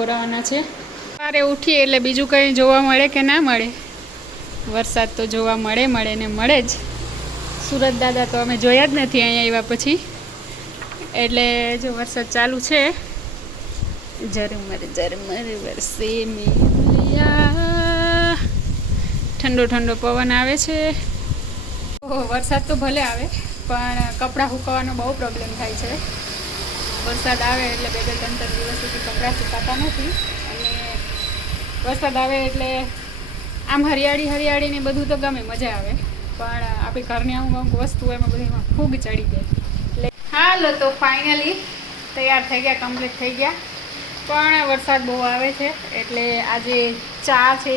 બોરાવાના છે. સવારે ઉઠીએ એટલે બીજું કંઈ જોવા મળે કે ના મળે, વરસાદ તો જોવા મળે ને મળે જ. સુરત દાદા તો અમે જોયા જ નથી અહીંયા આવ્યા પછી. એટલે જો વરસાદ ચાલુ છે. ઝરમર ઝરમર વરસે મેઘલિયા, ઠંડો ઠંડો પવન આવે છે. વરસાદ તો ભલે આવે પણ કપડાં સુકવવાનો બહુ પ્રોબ્લેમ થાય છે. વરસાદ આવે એટલે 2-3 દિવસ સુધી કપડાં સુકાતા નથી. અને વરસાદ આવે એટલે આમ હરિયાળી ને બધું તો ગમે, મજા આવે, પણ આપણી ઘરની અમુક વસ્તુ એમાં બધીમાં ફૂગ ચડી જાય. એટલે હાલો તો ફાઇનલી તૈયાર થઈ ગયા, કમ્પ્લીટ થઈ ગયા. પણ વરસાદ બહુ આવે છે એટલે આજે ચા છે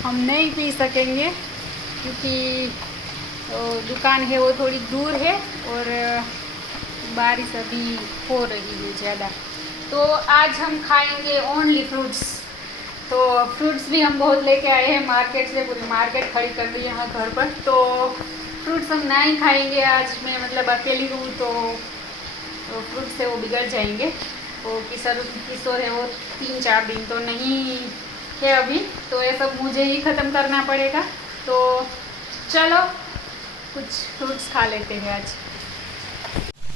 हम नहीं पी सकेंगे क्योंकि दुकान है वो थोड़ी दूर है और बारिश अभी हो रही है ज़्यादा. तो आज हम खाएंगे ओनली फ्रूट्स. तो फ्रूट्स भी हम बहुत लेके आए हैं मार्केट से, पूरी मार्केट खड़ी कर दी यहाँ घर पर. तो फ्रूट्स हम नहीं खाएंगे आज. मैं मतलब अकेली हूँ तो फ्रूट्स से वो बिगड़ जाएंगे. वो किशोर है वो 3-4 दिन तो नहीं है अभी, तो ये सब मुझे ही ख़त्म करना पड़ेगा. तो चलो कुछ फ्रूट्स खा लेते हैं आज.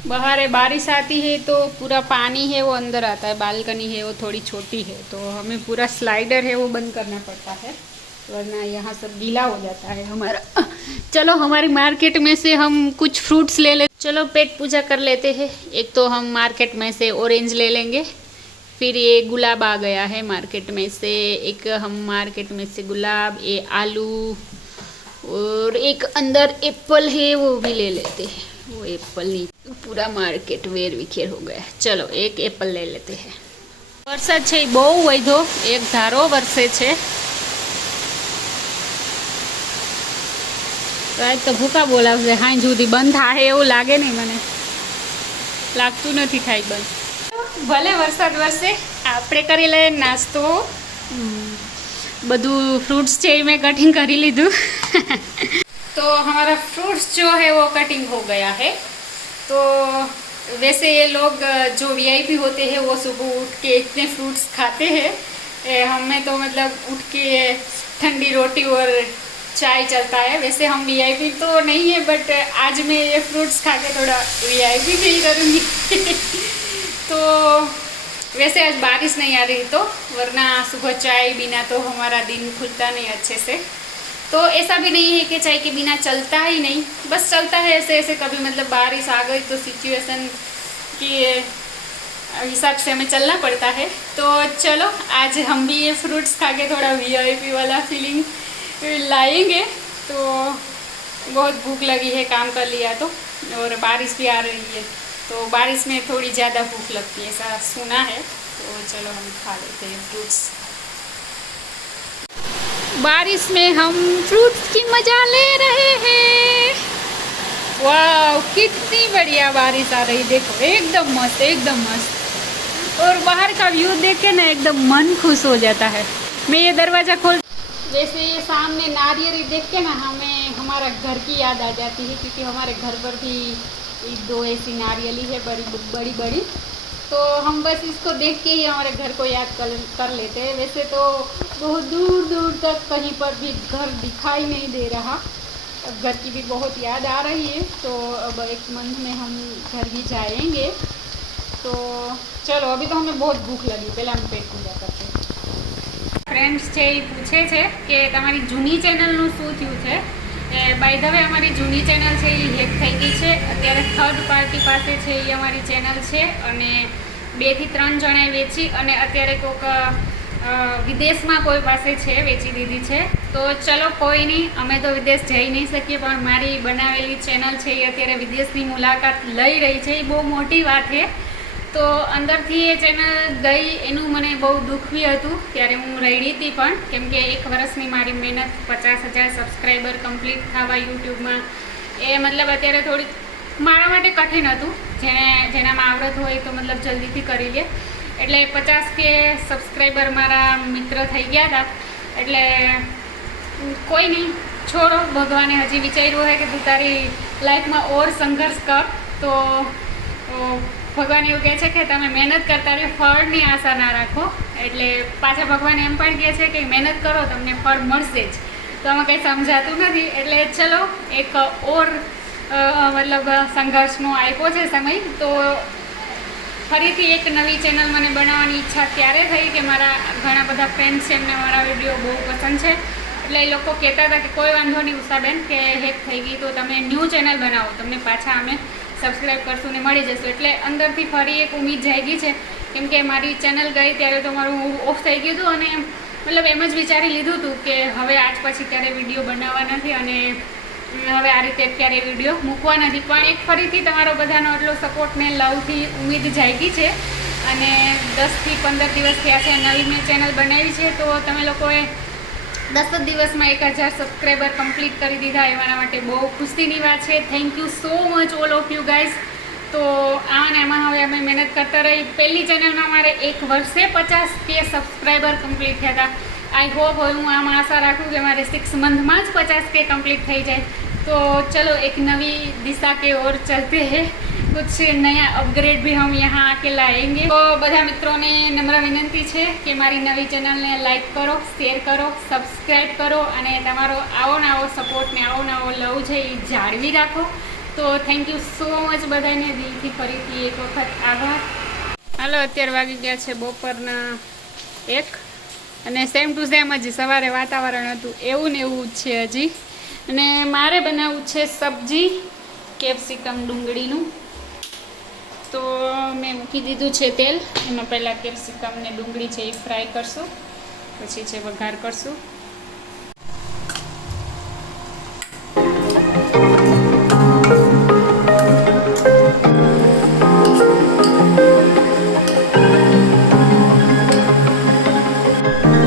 बाहर बारिश आती है तो पूरा पानी है वो अंदर आता है. बालकनी है वो थोड़ी छोटी है तो हमें पूरा स्लाइडर है वो बंद करना पड़ता है, वरना यहाँ सब गीला हो जाता है हमारा. चलो हमारी मार्केट में से हम कुछ फ्रूट्स ले ले. चलो पेट पूजा कर लेते हैं. एक तो हम मार्केट में से ऑरेंज ले लेंगे, फिर ये गुलाब आ गया है मार्केट में से, एक हम मार्केट में से गुलाब, ये आलू और एक अंदर एप्पल है वो भी ले लेते हैं. वो एप्पल नहीं, पूरा मार्केट वेर विखेर हो गया. चलो एक एप्पल ले लेते हैं. वरसाद છે બહુ વધ્યો, એક ધારો વરસે છે. આજ તો ભૂકા બોલાવશે, હાઈ સુધી બંધ થાય એવું લાગે નહીં, મને લાગતું નથી થાય બંધ. ભલે વરસાદ વરસે, આપણે કરી લઈએ નાસ્તો. બધું फ्रूट्स છે मैं कटिंग कर लीधु. तो हमारा फ्रूट्स जो है वो कटिंग हो गया है. तो वैसे ये लोग जो वीआईपी होते हैं वो सुबह उठ के इतने फ्रूट्स खाते हैं. हमें तो मतलब उठ के ठंडी रोटी और चाय चलता है. वैसे हम वीआईपी तो नहीं है, बट आज मैं ये फ्रूट्स खा के थोड़ा वीआईपी फील करूँगी. तो वैसे आज बारिश नहीं आ रही, तो वरना सुबह चाय बिना तो हमारा दिन खुलता नहीं अच्छे से. तो ऐसा भी नहीं है कि चाय के बिना चलता ही नहीं, बस चलता है ऐसे ऐसे. कभी मतलब बारिश आ गई तो सिचुएशन के हिसाब से हमें चलना पड़ता है. तो चलो आज हम भी ये फ्रूट्स खा के थोड़ा वीआईपी वाला फीलिंग लाएंगे. तो बहुत भूख लगी है, काम कर लिया तो, और बारिश भी आ रही है तो बारिश में थोड़ी ज़्यादा भूख लगती है, ऐसा सुना है. तो चलो हम खा लेते हैं फ्रूट्स. बारिश में हम फ्रूट्स की मज़ा ले रहे हैं. वाह कितनी बढ़िया बारिश आ रही, देखो एकदम मस्त, एकदम मस्त. और बाहर का व्यू देख के ना एकदम मन खुश हो जाता है. मैं ये दरवाज़ा खोल, वैसे ये सामने नारियल देख के ना हमें हमारा घर की याद आ जाती है, क्योंकि हमारे घर पर भी 2 ऐसी नारियली है बड़ी बड़ी. तो हम बस इसको देख के ही हमारे घर को याद कर लेते हैं. वैसे तो बहुत दूर दूर तक कहीं पर भी घर दिखाई नहीं दे रहा. अब घर की भी बहुत याद आ रही है. तो अब एक मंथ में हम घर भी जाएंगे. तो चलो अभी तो हमें बहुत भूख लगी, पहले हम पेट पूजा करते हैं. फ्रेंड्स છે એ પૂછે છે કે તમારી જૂની ચેનલનું શું થયું છે. બાય ધ વે અમારી જૂની ચેનલ છે એ હેક થઈ ગઈ છે. અત્યારે થર્ડ પાર્ટી પાસે છે એ અમારી ચેનલ છે, અને 2 થી 3 જણાએ વેચી, અને અત્યારે કોઈક વિદેશમાં કોઈ પાસે છે, વેચી દીધી છે. તો ચલો કોઈ નહીં, અમે તો વિદેશ જઈ નહીં શકીએ, પણ મારી બનાવેલી ચેનલ છે એ અત્યારે વિદેશની મુલાકાત લઈ રહી છે. એ બહુ મોટી વાત છે. તો અંદરથી એ ચેનલ ગઈ એનું મને બહુ દુઃખ બી હતું. ત્યારે હું રડી હતી પણ, કેમ કે 1 વર્ષની મારી મહેનત, 50,000 સબસ્ક્રાઈબર કમ્પ્લીટ થવા યુટ્યુબમાં, એ મતલબ અત્યારે થોડી મારા માટે કઠિન હતું. જેનામાં આવડત હોય તો મતલબ જલ્દીથી કરી લે. એટલે 50K સબસ્ક્રાઈબર મારા મિત્ર થઈ ગયા હતા. એટલે કોઈ નહીં, છોડો, ભગવાને હજી વિચાર્યું હોય કે તું તારી લાઈફમાં ઓર સંઘર્ષ કર, તો ભગવાન એવું કહે છે કે તમે મહેનત કરતા રહ્યો, ફળની આશા ના રાખો. એટલે પાછા ભગવાન એમ પણ કહે છે કે મહેનત કરો તમને ફળ મળશે જ. તો આમાં કંઈ સમજાતું નથી. એટલે ચલો એક ઓર મતલબ સંઘર્ષનો આપ્યો છે સમય. તો ફરીથી એક નવી ચેનલ મને બનાવવાની ઈચ્છા ત્યારે થઈ કે મારા ઘણા બધા ફ્રેન્ડ્સ છે એમને મારા વિડીયો બહુ પસંદ છે. એટલે એ લોકો કહેતા હતા કે કોઈ વાંધો નહીં ઉષાબેન કે હેક થઈ ગઈ તો તમે ન્યૂ ચેનલ બનાવો, તમને પાછા અમે સબસ્ક્રાઈબ કરશું ને મળી જશું. એટલે અંદરથી ફરી એક ઉમ્મીદ જાગી છે. કેમ કે મારી ચેનલ ગઈ ત્યારે તો મારું ઓફ થઈ ગયું હતું અને મતલબ એમ જ વિચારી લીધું હતું કે હવે આજ પછી ક્યારેય વિડીયો બનાવવા નથી અને હવે આ રીતે ક્યારેય વિડીયો મૂકવા નથી. પણ એક ફરીથી તમારો બધાનો એટલો સપોર્ટ ને લવથી ઉમ્મીદ જાગી છે અને 10 થી 15 દિવસ થયા છે નવી મેં ચેનલ બનાવી છે. તો તમે લોકોએ 10 જ દિવસમાં 1000 સબસ્ક્રાઈબર કમ્પ્લીટ કરી દીધા. એના માટે બહુ ખુશીની વાત છે. Thank you so much all of you guys. તો આમાં ને આમાં હવે અમે મહેનત કરતા રહી. પહેલી ચેનલમાં મારે 1 વર્ષે 50K સબસ્ક્રાઈબર કમ્પ્લીટ થયા હતા. આઈ હોપ હવે હું આમાં આશા રાખું કે મારે 6 મંથમાં જ 50K કમ્પ્લીટ થઈ જાય. तो चलो एक नवी दिशा के ओर चलते हैं, कुछ नया अपग्रेड भी हम यहाँ आके लाएंगे. तो બધા મિત્રોને નમ્ર વિનંતી છે કે મારી નવી ચેનલને લાઈક કરો, શેર કરો, સબસ્ક્રાઈબ કરો અને તમારો આવો ને આવો સપોર્ટ ને આવો ને આવો લવ છે એ જાળવી રાખો. તો થેન્ક યુ સો મચ બધાને દિલથી ફરીથી એક વખત આભાર. હાલો અત્યારે વાગી ગયા છે બપોરના 1 અને સેમ ટુ સેમ હજી સવારે વાતાવરણ હતું એવું ને એવું જ છે હજી. અને મારે બનાવવું છે સબ્જી કેપ્સિકમ ડુંગળીનું. તો મેં મૂકી દીધું છે તેલ. એમાં પહેલાં કેપ્સિકમ ને ડુંગળી છે એ ફ્રાય કરશું, પછી છે વઘાર કરશું.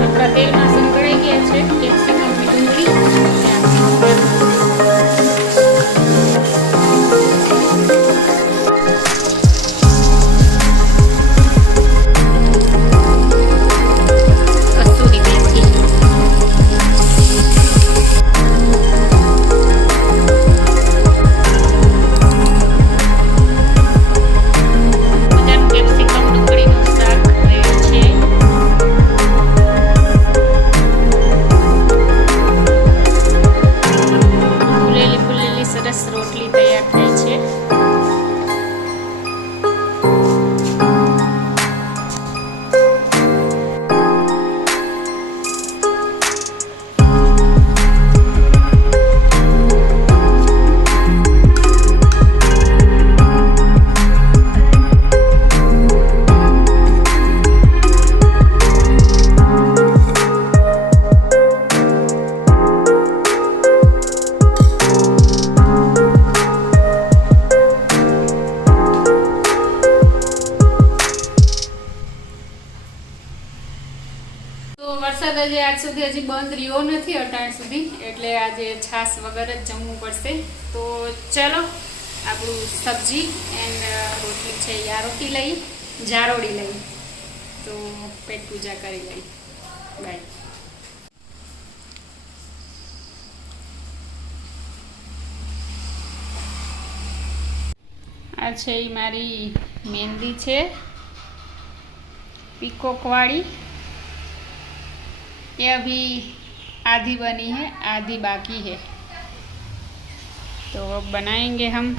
આપણા તેલમાં સંકળાઈ ગયા છે કેપ્સિકમ ની ડુંગળી. રોટલી તૈયાર થઈ છે. વરસાદ હજી આજ સુધી હજી બંધ રહ્યો નથી અટાણ સુધી, એટલે આજે છાશ વગર જ જમવું પડશે. તો ચલો આપણું સબ્જી એન્ડ રોટલી છે યા રોટી લઈ જારોડી લઈ. તો પેટ પૂજા કરી લઈ. બાય. આ છે એ મારી મહેંદી છે पीकॉक वाली. ये अभी आधी बनी है, आधी बाकी है. तो अब बनाएंगे हम